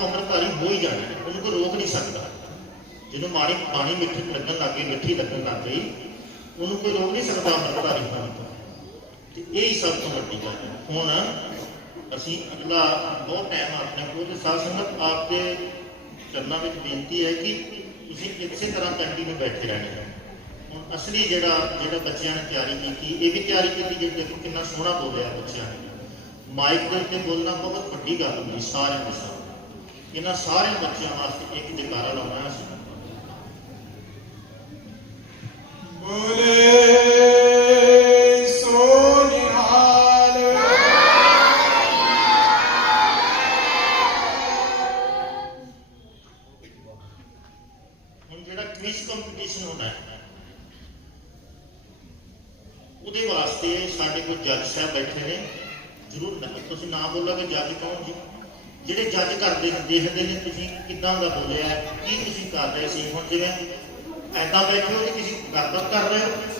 ਆਪ ਅੰਮ੍ਰਿਤਧਾਰੀ ਹੋ ਹੀ ਜਾਣਾ ਹੈ, ਉਹਨੂੰ ਕੋਈ ਰੋਕ ਨਹੀਂ ਸਕਦਾ। ਜਦੋਂ ਮਾੜੀ ਪਾਣੀ ਮਿੱਠੀ ਲੱਗਣ ਲੱਗ ਗਈ ਮਿੱਠੀ ਲੱਗਣ ਲੱਗ ਗਈ ਉਹਨੂੰ ਕੋਈ ਰੋਕ ਨਹੀਂ ਸਕਦਾ ਅੰਮ੍ਰਿਤਧਾਰੀ ਹੋਣ ਤੋਂ। ਤੇ ਇਹ ਹੀ ਸਭ ਤੋਂ ਵੱਡੀ ਗੱਲ ਹੈ। ਹੁਣ ਅਸੀਂ ਅਗਲਾ ਬਹੁਤ ਟਾਈਮ ਆਪਣੇ ਕੋਲ ਤੇ ਸਾਧ ਚਰਨਾਂ ਵਿੱਚ ਬੇਨਤੀ ਹੈ ਕਿ ਤੁਸੀਂ ਇਸੇ ਤਰ੍ਹਾਂ ਕੰਟੀਨਿਊ ਬੈਠੇ ਰਹਿਣਾ ਹੈ। ਹੁਣ ਅਸਲੀ ਜਿਹੜਾ ਜਿਹੜਾ ਬੱਚਿਆਂ ਨੇ ਤਿਆਰੀ ਕੀਤੀ ਇਹ ਵੀ ਤਿਆਰੀ ਕੀਤੀ ਜਿਹੜੀ ਦੇਖੋ ਕਿੰਨਾ ਸੋਹਣਾ ਬੋਲਿਆ ਬੱਚਿਆਂ ਨੇ। ਮਾਈਕ ਦੇ ਉੱਤੇ ਬੋਲਣਾ ਬਹੁਤ ਵੱਡੀ ਗੱਲ ਹੁੰਦੀ ਸਾਰਿਆਂ ਦੇ ਸਾਹਮਣੇ। ਇਹਨਾਂ ਸਾਰੇ ਬੱਚਿਆਂ ਵਾਸਤੇ ਇੱਕ ਜਕਾਰਾ ਲਾਉਣਾ ਹੈ। ਅਸੀਂ ਬੋਲੇ ਸੋ ਨਿਹਾਲ। ਹੁਣ ਜਿਹੜਾ ਕਵਿਜ਼ ਕੰਪੀਟੀਸ਼ਨ ਹੋਣਾ ਹੈ ਉਹਦੇ ਵਾਸਤੇ ਸਾਡੇ ਕੋਲ ਜੱਜ ਸਾਹਿਬ ਬੈਠੇ ਨੇ। ਜ਼ਰੂਰ ਨਾ ਤੁਸੀਂ ਨਾ ਬੋਲੋਗੇ ਜੱਜ ਕੌਣ ਜੀ? ਜਿਹੜੇ ਜੱਜ ਕਰਦੇ ਦੇਖਦੇ ਨੇ, ਤੁਸੀਂ ਕਿੱਦਾਂ ਦਾ ਬੋਲਿਆ, ਕੀ ਤੁਸੀਂ ਕਰ ਰਹੇ ਸੀ ਹੁਣ ਜਿਵੇਂ ਐਦਾਂ ਬੈਠੇ ਹੋ ਕਿ ਤੁਸੀਂ ਗੱਲਬਾਤ ਕਰ ਰਹੇ ਹੋ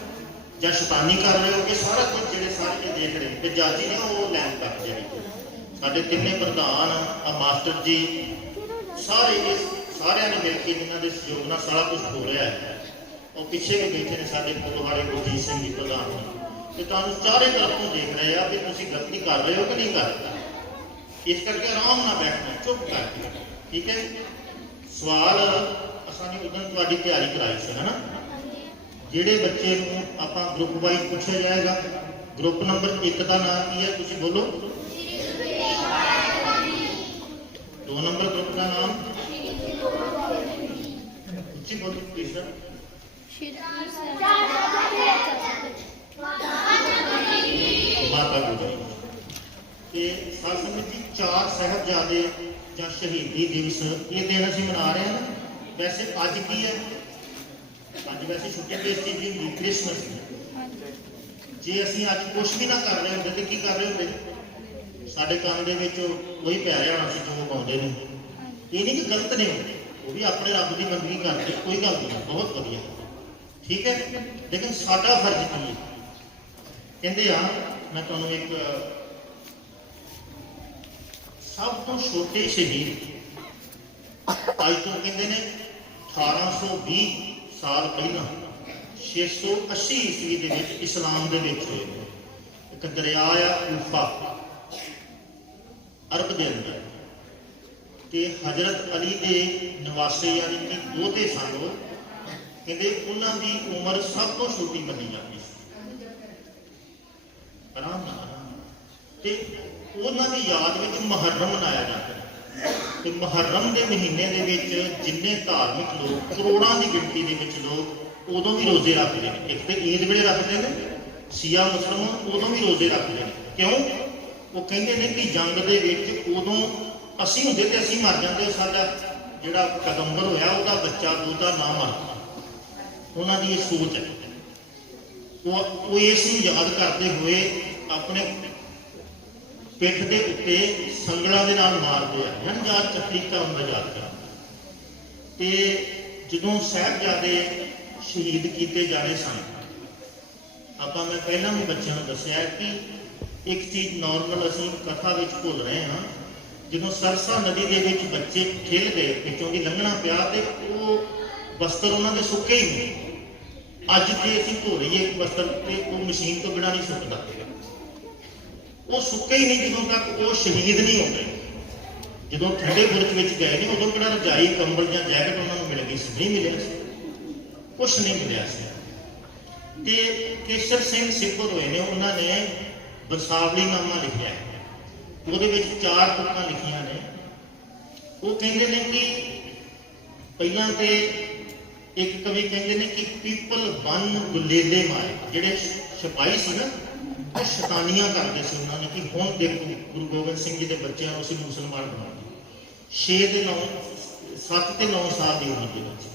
ਜਾਂ ਸ਼ੈਤਾਨੀ ਕਰ ਰਹੇ ਹੋ ਕਿ ਸਾਰਾ ਕੁਝ ਜਿਹੜੇ ਸਾਰੇ ਦੇਖ ਰਹੇ ਨੇ। ਤੇ ਜੱਜ ਹੀ ਨੇ ਉਹ ਲੈਣ ਤੱਕ ਜਿਹੜੇ ਸਾਡੇ ਤਿੰਨੇ ਪ੍ਰਧਾਨ, ਆ ਮਾਸਟਰ ਜੀ, ਸਾਰੇ ਇਸ, ਸਾਰਿਆਂ ਨੇ ਮਿਲ ਕੇ ਜਿਨ੍ਹਾਂ ਦੇ ਸਹਿਯੋਗ ਨਾਲ ਸਾਰਾ ਕੁਝ ਹੋ ਰਿਹਾ ਹੈ ਉਹ ਪਿੱਛੇ ਵੀ ਬੈਠੇ ਨੇ ਸਾਡੇ ਪੁਲਵਾੜੇ ਗੁਰਜੀਤ ਸਿੰਘ ਜੀ ਪ੍ਰਧਾਨ ਜੀ। ਤੇ ਤੁਹਾਨੂੰ ਚਾਰੇ ਤਰਫੋਂ ਦੇਖ ਰਹੇ ਆ ਵੀ ਤੁਸੀਂ ਗਲਤੀ ਕਰ ਰਹੇ ਹੋ ਕਿ ਨਹੀਂ ਕਰ ਰਹੇ ਇਸ ਕਰਕੇ ਆਰਾਮ ਨਾਲ ਬੈਠਣਾ ਚੁੱਪ ਕਰਕੇ ਠੀਕ ਹੈ ਸਵਾਲ ਅਸਾਂ ਨੇ ਉਦੋਂ ਤੁਹਾਡੀ ਤਿਆਰੀ ਕਰਾਈ ਸੀ ਹਨਾ ਜਿਹੜੇ ਬੱਚੇ ਨੂੰ ਆਪਾਂ ਗਰੁੱਪ ਵਾਈਜ਼ ਪੁੱਛਿਆ ਜਾਏਗਾ ਗਰੁੱਪ ਨੰਬਰ 1 ਦਾ ਨਾਮ ਕੀ ਹੈ ਤੁਸੀਂ ਬੋਲੋ ਦੋ ਨੰਬਰ ਗਰੁੱਪ ਦਾ ਨਾਮ ਉੱਚੀ ਬੋਲੋ ਪਲੀਜ਼ ਮਾਤਾ ਤੇ ਸਾਧ ਚਾਰ ਸਾਹਿਬਜ਼ਾਦੇ ਜਾਂ ਸ਼ਹੀਦੀ ਦਿਵਸ ਇਹ ਦਿਨ ਅਸੀਂ ਮਨਾ ਰਹੇ ਹਾਂ। ਨਾ। ਵੈਸੇ ਅੱਜ ਕੀ ਹੈ? ਅੱਜ ਵੈਸੇ ਛੁੱਟੀ ਤੇ ਦੀ ਜੀ ਕ੍ਰਿਸਮਸ ਜੇ ਅਸੀਂ ਅੱਜ ਕੁਝ ਵੀ ਨਾ ਕਰ ਰਹੇ ਹੁੰਦੇ ਤੇ ਕੀ ਕਰ ਰਹੇ ਹੁੰਦੇ? ਸਾਡੇ ਕੰਮ ਦੇ ਵਿੱਚ ਉਹੀ ਪੈ ਰਿਹਾ ਹੋਣਾ ਸੀ ਜੋ ਪਾਉਂਦੇ ਨੇ। ਇਹ ਨਹੀਂ ਕਿ ਗਲਤ ਨੇ ਉਹ। ਵੀ ਆਪਣੇ ਰੱਬ ਦੀ ਬੰਦਗੀ ਕਰਦੇ ਕੋਈ ਗੱਲ ਨਹੀਂ, ਬਹੁਤ ਵਧੀਆ। ਠੀਕ ਹੈ? ਲੇਕਿਨ ਸਾਡਾ ਫਰਜ਼ ਕੀ ਹੈ? ਕਹਿੰਦੇ ਆ, ਮੈਂ ਤੁਹਾਨੂੰ ਇੱਕ ਸਭ ਤੋਂ ਛੋਟੇ ਸ਼ਹੀਦ ਅੱਜ ਤੋਂ ਕਹਿੰਦੇ ਨੇ 1820 ਸਾਲ ਪਹਿਲਾਂ 680 ਈਸਵੀ ਦੇ ਵਿੱਚ ਇਸਲਾਮ ਦੇ ਵਿੱਚ ਹੋਏ ਇੱਕ ਦਰਿਆ ਆ, ਉਫਾ, ਅਰਬ ਦੇ ਅੰਦਰ। ਤੇ ਹਜ਼ਰਤ ਅਲੀ ਦੇ ਨਿਵਾਸੇ ਯਾਨੀ ਕਿ ਦੋਤੇ ਸਨ ਉਹ ਕਹਿੰਦੇ ਉਹਨਾਂ ਦੀ ਉਮਰ ਸਭ ਤੋਂ ਛੋਟੀ ਮੰਨੀ ਜਾਂਦੀ ਸੀ। ਆਰਾਮ ਨਾਲ। ਤੇ ਉਹਨਾਂ ਦੀ ਯਾਦ ਵਿੱਚ ਮੁਹਰਮ ਮਨਾਇਆ ਜਾਂਦਾ ਹੈ। ਤੇ ਮੁਹੱਰਮ ਦੇ ਮਹੀਨੇ ਦੇ ਵਿੱਚ ਜਿੰਨੇ ਧਾਰਮਿਕ ਲੋਕ, ਕਰੋੜਾਂ ਦੀ ਗਿਣਤੀ ਦੇ ਵਿੱਚ ਲੋਕ ਉਦੋਂ ਵੀ ਰੋਜ਼ੇ ਰੱਖਦੇ ਨੇ। ਇੱਕ ਤੇ ਈਦ ਵੇਲੇ ਰੱਖਦੇ ਨੇ, ਸ਼ੀਆ, ਮੁਸਲਮਾਨ ਉਦੋਂ ਵੀ ਰੋਜ਼ੇ ਰੱਖਦੇ ਨੇ। ਕਿਉਂ? ਉਹ ਕਹਿੰਦੇ ਨੇ ਕਿ ਜੰਗ ਦੇ ਵਿੱਚ ਉਦੋਂ ਅਸੀਂ ਹੁੰਦੇ ਤੇ ਅਸੀਂ ਮਰ ਜਾਂਦੇ ਸਾਡਾ ਜਿਹੜਾ ਕਦੰਬਰ ਹੋਇਆ, ਉਹਦਾ ਬੱਚਾ ਦੋਤਾ ਨਾ ਮਰਦਾ ਉਹਨਾਂ ਦੀ ਇਹ ਸੋਚ ਹੈ। ਉਹ ਉਹ ਇਸ ਨੂੰ ਯਾਦ ਕਰਦੇ ਹੋਏ ਆਪਣੇ ਪਿੱਠ ਦੇ ਉੱਤੇ ਸੰਗਲਾਂ ਦੇ ਨਾਲ ਮਾਰਦੇ ਆ ਹਨ ਯਾਦ ਤਕਲੀਫ ਦਾ ਹੁੰਦਾ ਯਾਦ ਕਰ। ਤੇ ਜਦੋਂ ਸਾਹਿਬਜ਼ਾਦੇ ਸ਼ਹੀਦ ਕੀਤੇ ਜਾਣੇ ਸਨ, ਆਪਾਂ ਮੈਂ ਪਹਿਲਾਂ ਵੀ ਬੱਚਿਆਂ ਨੂੰ ਦੱਸਿਆ ਕਿ ਇੱਕ ਚੀਜ਼ ਨਾਰਮਲ ਅਸੀਂ ਕਥਾ ਵਿੱਚ ਭੁੱਲ ਰਹੇ ਹਾਂ, ਜਦੋਂ ਸਰਸਾ ਨਦੀ ਦੇ ਵਿੱਚ ਬੱਚੇ ਖੇਲ ਗਏ ਵਿੱਚੋਂ ਦੀ ਲੰਘਣਾ ਪਿਆ ਤੇ ਉਹ ਬਸਤਰ ਉਹਨਾਂ ਦੇ ਸੁੱਕੇ ਹੀ ਨਹੀਂ ਅੱਜ ਜੇ ਅਸੀਂ ਧੋ ਲਈਏ ਇੱਕ ਵਸਤਰ ਤੇ ਉਹ ਮਸ਼ੀਨ ਤੋਂ ਬਿਨਾਂ ਨਹੀਂ ਸੁੱਕਦਾ। ਉਹ ਸੁੱਕੇ ਹੀ ਨਹੀਂ ਜਦੋਂ ਤੱਕ ਉਹ ਸ਼ਹੀਦ ਨਹੀਂ ਹੁੰਦੇ। ਜਦੋਂ ਠੰਡੇ ਬੁਰਜ ਵਿੱਚ ਗਏ ਨੇ, ਉਦੋਂ ਕਿਹੜਾ ਰਜਾਈ, ਕੰਬਲ ਜਾਂ ਜੈਕਟ ਉਹਨਾਂ ਨੂੰ ਮਿਲ ਗਈ ਸੀ? ਨਹੀਂ ਮਿਲਿਆ ਸੀ। ਕੁਛ ਨਹੀਂ ਮਿਲਿਆ ਸੀ। ਤੇ ਕੇਸ਼ਰ ਸਿੰਘ ਸਿੱਪਰ ਹੋਏ ਨੇ, ਉਹਨਾਂ ਨੇ ਬਰਸਾਵਲੀ ਨਾਮਾ ਲਿਖਿਆ ਹੈ। ਉਹਦੇ ਵਿੱਚ ਚਾਰ ਤੁਕਾਂ ਲਿਖੀਆਂ ਨੇ। ਉਹ ਕਹਿੰਦੇ ਨੇ ਕਿ ਪਹਿਲਾਂ ਤੇ ਇੱਕ ਕਵੀ ਕਹਿੰਦੇ ਨੇ ਕਿ ਪੀਪਲ ਬਨ ਗੁਲੇਲੇ ਮਾਰੇ, ਜਿਹੜੇ ਸਿਪਾਹੀ ਸੀ ਨਾ ਸ਼ੈਤਾਨੀਆਂ ਕਰਦੇ ਸੀ ਉਹਨਾਂ ਨੇ ਕਿ ਹੁਣ ਦੇਖੋ ਗੁਰੂ ਗੋਬਿੰਦ ਸਿੰਘ ਜੀ ਦੇ ਬੱਚਿਆਂ ਨੂੰ ਅਸੀਂ ਮੁਸਲਮਾਨ ਬਣਾਉਂਦੇ 6 ਤੇ 9 7 ਤੇ 9 ਸਾਲ ਦੀ ਉਮਰ ਦੇ ਵਿੱਚ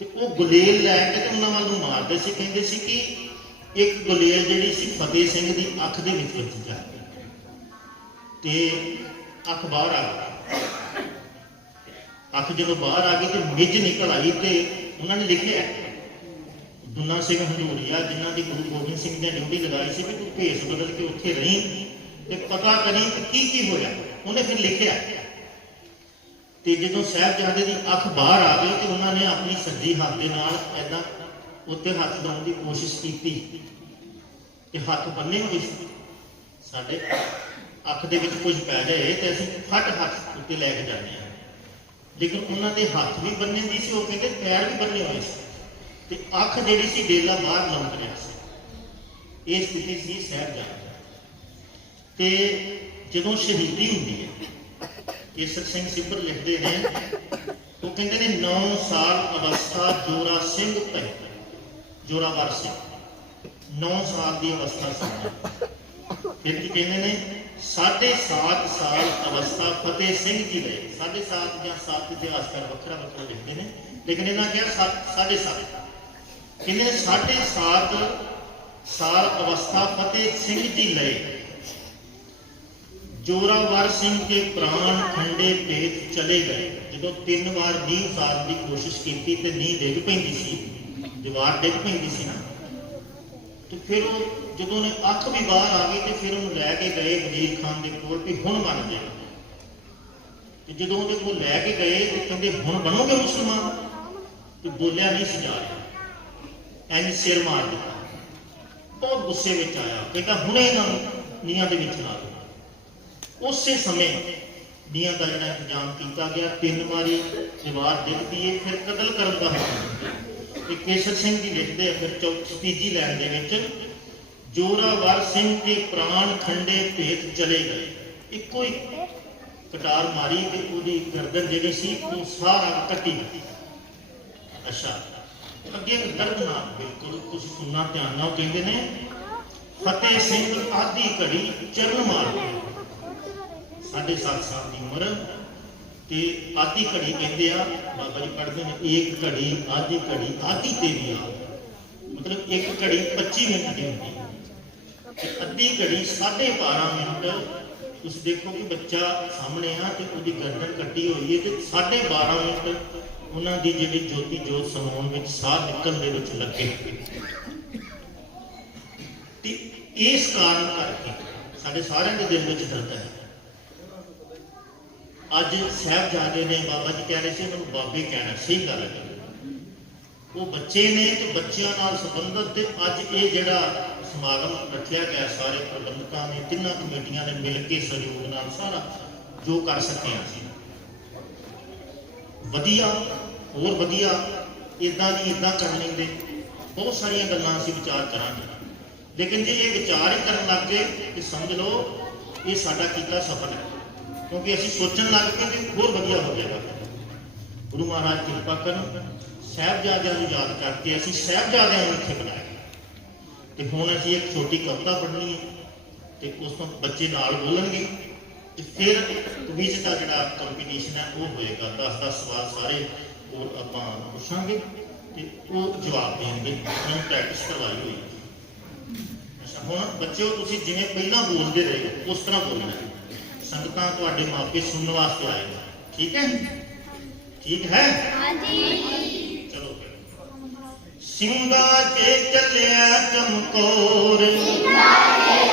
ਤੇ ਉਹ ਗੁਲੇਲ ਲੈ ਕੇ ਤੇ ਉਹਨਾਂ ਵੱਲ ਨੂੰ ਮਾਰਦੇ ਸੀ, ਕਹਿੰਦੇ ਸੀ ਕਿ ਇੱਕ ਗੁਲੇਲ ਜਿਹੜੀ ਸੀ ਫਤਿਹ ਸਿੰਘ ਦੀ ਅੱਖ ਦੇ ਵਿੱਚ ਵਿੱਚ ਜਾ ਗਈ ਤੇ ਅੱਖ ਬਾਹਰ ਆ ਗਈ। ਅੱਖ ਜਦੋਂ ਬਾਹਰ ਆ ਗਈ ਤੇ ਮਿੱਝ ਨਿਕਲ ਆਈ ਤੇ ਉਹਨਾਂ ਨੇ ਲਿਖਿਆ ਦੁਨਾ ਸਿੰਘ ਹਜ਼ੂਰੀਆ ਜਿਨ੍ਹਾਂ ਦੀ ਗੁਰੂ ਗੋਬਿੰਦ ਸਿੰਘ ਨੇ ਡਿਊਟੀ ਲਗਾਈ ਸੀ ਕਿ ਤੂੰ ਭੇਸ ਬਦਲ ਕੇ ਉੱਥੇ ਰਹੀਂ ਤੇ ਪਤਾ ਕਰੀ ਕੀ ਕੀ ਹੋਇਆ। ਉਹਨੇ ਫਿਰ ਲਿਖਿਆ ਤੇ ਜਦੋਂ ਸਾਹਿਬਜ਼ਾਦੇ ਦੀ ਅੱਖ ਬਾਹਰ ਆ ਗਈ ਤੇ ਉਹਨਾਂ ਨੇ ਆਪਣੀ ਸੱਜੀ ਹੱਥ ਦੇ ਨਾਲ ਐਦਾਂ ਉੱਤੇ ਹੱਥ ਲਾਉਣ ਦੀ ਕੋਸ਼ਿਸ਼ ਕੀਤੀ ਤੇ ਹੱਥ ਬੰਨੇ ਹੋਏ ਸੀ। ਸਾਡੇ ਅੱਖ ਦੇ ਵਿੱਚ ਕੁਝ ਪੈ ਜਾਏ ਤੇ ਅਸੀਂ ਫਟ ਹੱਥ ਉੱਤੇ ਲੈ ਕੇ ਜਾਂਦੇ ਹਾਂ। ਲੇਕਿਨ ਉਹਨਾਂ ਦੇ ਹੱਥ ਵੀ ਬੰਨੇ ਨਹੀਂ ਸੀ, ਉਹ ਕਹਿੰਦੇ ਪੈਰ ਵੀ ਬੰਨੇ ਹੋਏ ਸੀ। ਤੇ ਅੱਖ ਜਿਹੜੀ ਸੀ ਬੇਲਾ ਬਾਹਰ ਲੰਮਕ ਰਿਹਾ ਸੀ। ਇਹ ਸਥਿਤੀ ਸੀ ਸਹਿਬ ਜਾਨ ਤੇ ਜਦੋਂ ਸ਼ਹੀਦੀ ਹੁੰਦੀ ਹੈ ਕੇਸਰ ਸਿੰਘ ਸਿੱਬਰ ਲਿਖਦੇ ਨੇ, ਉਹ ਕਹਿੰਦੇ ਨੇ 9 ਸਾਲ ਅਵਸਥਾ ਜੋਰਾ ਸਿੰਘ ਪੈ ਜੋਰਾਵਰ ਸਿੰਘ। 9 ਸਾਲ ਦੀ ਅਵਸਥਾ ਸੀ। ਫਿਰ ਕੀ ਕਹਿੰਦੇ ਨੇ 7.5 ਸਾਲ ਅਵਸਥਾ ਫਤਿਹ ਸਿੰਘ ਜੀ ਲਈ 7.5 ਜਾਂ 7 ਇਤਿਹਾਸਕਾਰ ਵੱਖਰਾ ਵੱਖਰਾ ਲਿਖਦੇ ਨੇ, ਲੇਕਿਨ ਇਹਨਾਂ ਕਿਹਾ 7.5 ਕਿਨੇ 7.5 ਸਾਲ ਅਵਸਥਾ ਫਤਿਹ ਸਿੰਘ ਦੀ ਲਏ। ਜੋਰਾਵਰ ਸਿੰਘ ਦੇ ਪ੍ਰਾਣ ਠੰਡੇ ਪੇਟ ਚਲੇ ਗਏ। ਜਦੋਂ ਤਿੰਨ ਵਾਰ ਨੀਂਹ ਸਾਧ ਦੀ ਕੋਸ਼ਿਸ਼ ਕੀਤੀ ਤੇ ਨੀਂਹ ਡਿੱਗ ਪੈਂਦੀ ਸੀ, ਦੀਵਾਰ ਡਿੱਗ ਪੈਂਦੀ ਸੀ ਨਾ। ਤੇ ਫਿਰ ਉਹ ਜਦੋਂ ਨੇ ਅੱਖ ਵੀ ਬਾਹਰ ਆ ਗਈ ਤੇ ਫਿਰ ਉਹਨੂੰ ਲੈ ਕੇ ਗਏ ਵਜ਼ੀਰ ਖਾਨ ਦੇ ਕੋਲ ਵੀ ਹੁਣ ਬਣ ਜਾ ਤੇ ਜਦੋਂ ਉਹਦੇ ਕੋਲ ਲੈ ਕੇ ਗਏ ਤੇ ਕਹਿੰਦੇ, ਹੁਣ ਬਣੋਗੇ ਮੁਸਲਮਾਨ? ਤੇ ਬੋਲਿਆ ਨਹੀਂ ਸੀ ਜਾ ਰਿਹਾ। ਐਂ ਸਿਰ ਮਾਰ ਦਿੱਤਾ। ਬਹੁਤ ਗੁੱਸੇ ਵਿੱਚ ਆਇਆ। ਕਹਿੰਦਾ, ਹੁਣੇ ਇਹਨਾਂ ਨੂੰ ਨੀਹਾਂ ਦੇ ਵਿੱਚ ਲਾ ਦਿਓ। ਉਸੇ ਸਮੇਂ ਨੀਹਾਂ ਦਾ ਜਿਹੜਾ ਇੰਤਜ਼ਾਮ ਕੀਤਾ ਗਿਆ। ਤਿੰਨ ਵਾਰੀ ਦੀਵਾਰ ਡਿੱਗ ਪਈ ਫਿਰ ਕਤਲ ਕਰਨ ਦਾ ਹੁਕਮ ਤੇ ਕੇਸਰ ਸਿੰਘ ਜੀ ਲਿਖਦੇ ਆ, ਫਿਰ ਚੌਥੀ ਤੀਜੀ ਲਾਈਨ ਦੇ ਵਿੱਚ, ਜੋਰਾਵਰ ਸਿੰਘ ਦੇ ਪ੍ਰਾਣ ਖੰਡੇ ਭੇਤ ਚਲੇ ਗਏ। ਇੱਕੋ ਹੀ ਕਟਾਰ ਮਾਰੀ ਤੇ ਉਹਦੀ ਗਰਦਨ ਜਿਹੜੀ ਸੀ, ਉਹ ਸਾਰਾ ਕੱਟੀ ਅੱਛਾ। ਅੱਗੇ ਦਰਦਨਾਕ ਬਿਲਕੁਲ ਤੁਸੀਂ ਸੁਣਨਾ ਧਿਆਨ ਨਾਲ ਕਹਿੰਦੇ ਨੇ, ਫਤਿਹ ਸਿੰਘ ਆਦੀ ਘੜੀ ਚਰਨ ਮਾਰ ਗਏ ਸਾਢੇ ਸਾਲ ਦੀ ਉਮਰ, ਤੇ ਆਦੀ ਘੜੀ ਕਹਿੰਦੇ ਆ, ਬਾਬਾ ਜੀ ਪੜ੍ਹਦੇ ਨੇ, ਇੱਕ ਘੜੀ, ਆਦੀ ਘੜੀ, ਆਦੀ ਤੇਰੀ ਆ। ਮਤਲਬ ਇੱਕ ਘੜੀ 25 ਮਿੰਟ ਦੀ ਹੁੰਦੀ ਹੈ। ਤੇ ਅੱਧੀ ਘੜੀ 12.5 ਮਿੰਟ, ਤੁਸੀਂ ਦੇਖੋ ਕਿ ਬੱਚਾ ਸਾਹਮਣੇ ਆ ਤੇ ਉਹਦੀ ਗਰਦਨ ਕੱਟੀ ਹੋਈ ਹੈ ਤੇ 12.5 ਮਿੰਟ ਉਹਨਾਂ ਦੀ ਜਿਹੜੀ ਜੋਤੀ ਜੋਤ ਸਮਾਉਣ ਵਿੱਚ ਸਾਹ ਨਿਕਲਣ ਦੇ ਵਿੱਚ ਲੱਗੇ। ਤੇ ਇਸ ਕਾਰਨ ਕਰਕੇ ਸਾਡੇ ਸਾਰਿਆਂ ਦੇ ਦਿਲ ਵਿੱਚ ਦਰਦ ਹੈ। ਅੱਜ ਸਾਹਿਬਜ਼ਾਦੇ ਨੇ ਬਾਬਾ ਜੀ ਕਹਿ ਰਹੇ ਸੀ, ਉਹਨਾਂ ਨੂੰ ਬਾਬੇ ਕਹਿਣਾ ਸਹੀ ਗੱਲ ਹੈ। ਉਹ ਬੱਚੇ ਨੇ ਤੇ ਬੱਚਿਆਂ ਨਾਲ ਸੰਬੰਧਿਤ ਤੇ ਅੱਜ ਇਹ ਜਿਹੜਾ ਸਮਾਗਮ ਰੱਖਿਆ ਗਿਆ, ਸਾਰੇ ਪ੍ਰਬੰਧਕਾਂ ਨੇ, ਤਿੰਨਾਂ ਕਮੇਟੀਆਂ ਨੇ ਮਿਲ ਕੇ ਸਹਿਯੋਗ ਨਾਲ ਸਾਰਾ ਜੋ ਕਰ ਸਕਿਆ ਸੀ ਵਧੀਆ, ਹੋਰ ਵਧੀਆ ਇਦਾਂ ਦੀ ਇਦਾਂ ਕਰ ਲੈਂਦੇ। ਬਹੁਤ ਸਾਰੀਆਂ ਗੱਲਾਂ ਅਸੀਂ ਵਿਚਾਰ ਕਰਾਂਗੇ। ਲੇਕਿਨ ਜੇ ਇਹ ਵਿਚਾਰ ਹੀ ਕਰਨ ਲੱਗ ਗਏ, ਤੇ ਸਮਝ ਲਓ, ਇਹ ਸਾਡਾ ਕੀਤਾ ਸਫਲ ਹੈ। ਕਿਉਂਕਿ ਅਸੀਂ ਸੋਚਣ ਲੱਗ ਪਏ ਕਿ ਹੋਰ ਵਧੀਆ ਹੋ ਜਾਏਗਾ ਗੁਰੂ ਮਹਾਰਾਜ ਕਿਰਪਾ ਕਰਨ, ਸਾਹਿਬਜ਼ਾਦਿਆਂ ਨੂੰ ਯਾਦ ਕਰਕੇ ਅਸੀਂ ਸਾਹਿਬਜ਼ਾਦਿਆਂ ਨੂੰ ਇੱਥੇ ਬਣਾਇਆ ਤੇ ਹੁਣ ਅਸੀਂ ਇੱਕ ਛੋਟੀ ਕਵਿਤਾ ਪੜ੍ਹਨੀ ਹੈ, ਤੇ ਉਸ ਤੋਂ ਬੱਚੇ ਨਾਲ ਬੋਲਣਗੇ। ਤੇ ਫਿਰ ਕਵਿਜ਼ ਦਾ ਜਿਹੜਾ ਕੰਪੀਟੀਸ਼ਨ ਹੈ ਉਹ ਹੋਏਗਾ। 10 10 ਸਵਾਲ ਸਾਰੇ ਉਹ ਆਪਾਂ ਪੁੱਛਾਂਗੇ ਤੇ ਉਹ ਜਵਾਬ ਦੇਣਗੇ। ਉਹਨਾਂ ਪ੍ਰੈਕਟਿਸ ਕਰਵਾਈ ਹੋਈ। ਹੈ ਅੱਛਾ ਹੁਣ ਬੱਚਿਓ ਤੁਸੀਂ ਜਿਵੇਂ ਪਹਿਲਾਂ ਬੋਲਦੇ ਰਹੇ ਹੋ, ਉਸ ਤਰ੍ਹਾਂ ਬੋਲਣਾ। ਹੈ ਸੰਗਤਾਂ ਤੁਹਾਡੇ ਮਾਪੇ ਸੁਣਨ ਵਾਸਤੇ ਆਏ ਨੇ। ਠੀਕ ਹੈ? ਠੀਕ ਹੈ? ਚਲੋ ਫਿਰ। ਸਿੰਘਾਂ ਤੇ ਚੱਲਿਆ ਚਮਕੌਰ। ਉੱਥੇ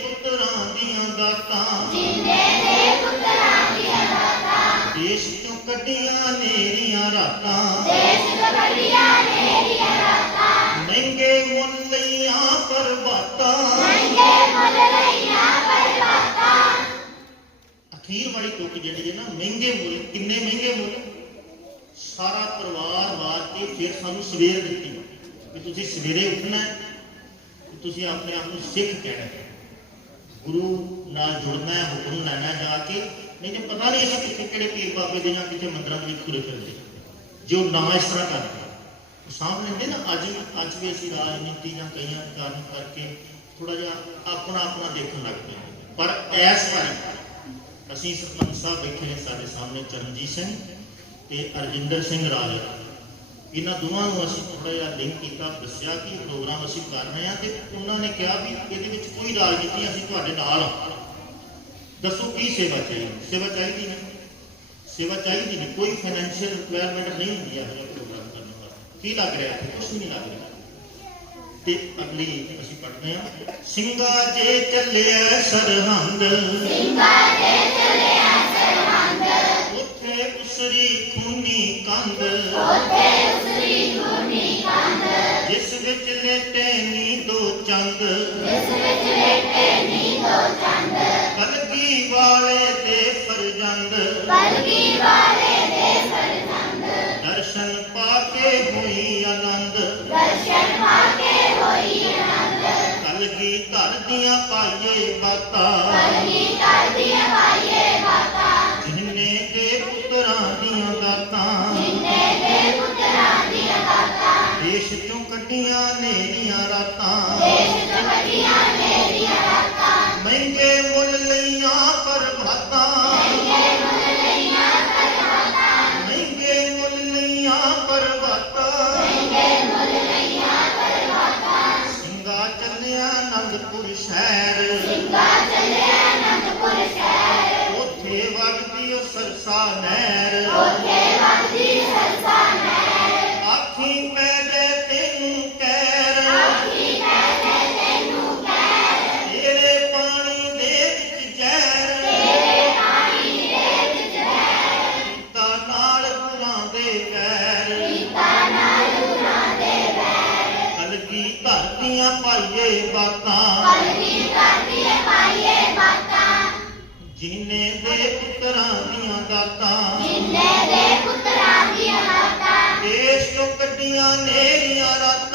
ਪੁੱਤਰਾਂ ਦੀਆਂ ਦਾਤਾਂ। ਦੇਸ਼ ਚੋਂ ਕੱਢੀਆਂ ਨੇਰੀਆਂ ਰਾਤਾਂ। ਮਹਿੰਗੇ ਮੁੱਲ ਲਈਆਂ ਪਰਬਾਤਾਂ ਅਖੀਰ ਵਾਲੀ ਤੁਕ ਜਿਹੜੀ ਹੈ ਨਾ, ਮਹਿੰਗੇ ਮੁੱਲ, ਕਿੰਨੇ ਮਹਿੰਗੇ ਮੁੱਲ? ਸਾਰਾ ਪਰਿਵਾਰ ਵਾਰ ਕੇ ਫਿਰ ਸਾਨੂੰ ਸਵੇਰ ਦਿੱਤੀ। ਕਿ ਤੁਸੀਂ ਸਵੇਰੇ ਉੱਠਣਾ ਹੈ ਤੁਸੀਂ ਆਪਣੇ ਆਪ ਨੂੰ ਸਿੱਖ ਕਹਿਣਾ ਹੈ। ਗੁਰੂ ਨਾਲ ਜੁੜਨਾ ਹੈ, ਹੁਕਮ ਲੈਣਾ ਜਾ ਕੇ। ਨਹੀਂ ਤੇ ਪਤਾ ਨਹੀਂ ਅਸੀਂ ਕਿੱਥੇ ਕਿਹੜੇ ਪੀਰ ਬਾਬੇ ਦੇ ਜਾਂ ਕਿਤੇ ਮੰਦਰਾਂ ਦੇ ਵਿੱਚ ਤੁਰੇ ਫਿਰਦੇ। ਜੋ ਨਾ ਇਸ ਤਰ੍ਹਾਂ ਕਰਦੇ। ਉਹ ਸਾਂਭ ਲੈਂਦੇ ਨਾ, ਅੱਜ ਅੱਜ ਵੀ ਅਸੀਂ ਰਾਜਨੀਤੀ ਜਾਂ ਕਈਆਂ ਕਾਰਨ ਕਰਕੇ ਥੋੜਾ ਜਿਹਾ ਆਪਣਾ ਆਪਣਾ ਦੇਖਣ ਲੱਗ ਪਏ ਹਾਂ। ਪਰ ਇਸ ਵਾਰੀ ਅਸੀਂ ਸਰਪੰਚ ਸਾਹਿਬ ਬੈਠੇ ਨੇ ਸਾਡੇ ਸਾਹਮਣੇ ਚਰਨਜੀਤ ਸਿੰਘ ਤੇ ਅਰਜਿੰਦਰ ਸਿੰਘ ਰਾਜ ਇਹਨਾਂ ਦੋਵਾਂ ਨੂੰ ਅਸੀਂ ਥੋੜਾ ਜਿਹਾ ਲਿੰਕ ਕੀਤਾ ਦੱਸਿਆ ਕਿ ਇਹ ਪ੍ਰੋਗਰਾਮ ਅਸੀਂ ਕਰ ਰਹੇ ਹਾਂ ਤੇ ਉਹਨਾਂ ਨੇ ਕਿਹਾ ਵੀ ਇਹਦੇ ਵਿੱਚ ਕੋਈ ਰਾਜਨੀਤੀ ਨਹੀਂ, ਅਸੀਂ ਤੁਹਾਡੇ ਨਾਲ ਹਾਂ ਦੱਸੋ ਕੀ ਸੇਵਾ ਚਾਹੀਦੀ ਸੇਵਾ ਚਾਹੀਦੀ ਨਹੀਂ ਸੇਵਾ ਚਾਹੀਦੀ ਨਹੀਂ ਕੋਈ ਫਾਈਨੈਂਸ਼ੀਅਲ ਰਿਕੁਆਇਰਮੈਂਟ ਨਹੀਂ ਹੁੰਦੀ ਹੈ ਇਹ ਪ੍ਰੋਗਰਾਮ ਕਰਨ ਵਾਸਤੇ ਕੀ ਲੱਗ ਰਿਹਾ ਹੈ ਕੁਝ ਨਹੀਂ ਲੱਗ ਰਿਹਾ ਤੇ ਅਗਲੀ ਅਸੀਂ ਪੜ੍ਹਦੇ ਹਾਂ। ਸਿੰਘਾ ਜੇ ਚੱਲਿਆ ਸਰਹੰਦ। ਸਿੰਘਾ ਜੇ ਚੱਲਿਆ ਸਰਹੰਦ। ਉੱਥੇ ਉਸਰੀ ਖੂਨੀ ਕੰਧ। ਉੱਥੇ ਉਸਰੀ ਖੂਨੀ ਕੰਧ। ਜਿਸ ਵਿੱਚ ਲੇਟੇ ਨੀ ਦੋ ਚੰਦ। ਜਿਸ ਵਿੱਚ ਲੇਟੇ ਨੀ ਦੋ ਚੰਦ। ਕਲਗੀ ਵਾਲੇ ਦੇ ਫਰਜੰਦ। ਕਲਗੀ ਵਾਲੇ ਧਰ ਪਾਈਏ ਬਾਤਾਂ ਕਲਗੀ ਦੇ ਪੁੱਤਰਾਂ ਦੀਆਂ ਦਾਤਾਂ। ਜਿੰਨੇ ਦੇ ਪੁੱਤਰਾਂ ਦੀਆਂ ਦਾਤਾਂ। ਦੇਸ਼ ਤੋਂ ਕੱਢੀਆਂ ਨੇਰੀਆਂ ਰਾਤਾਂ।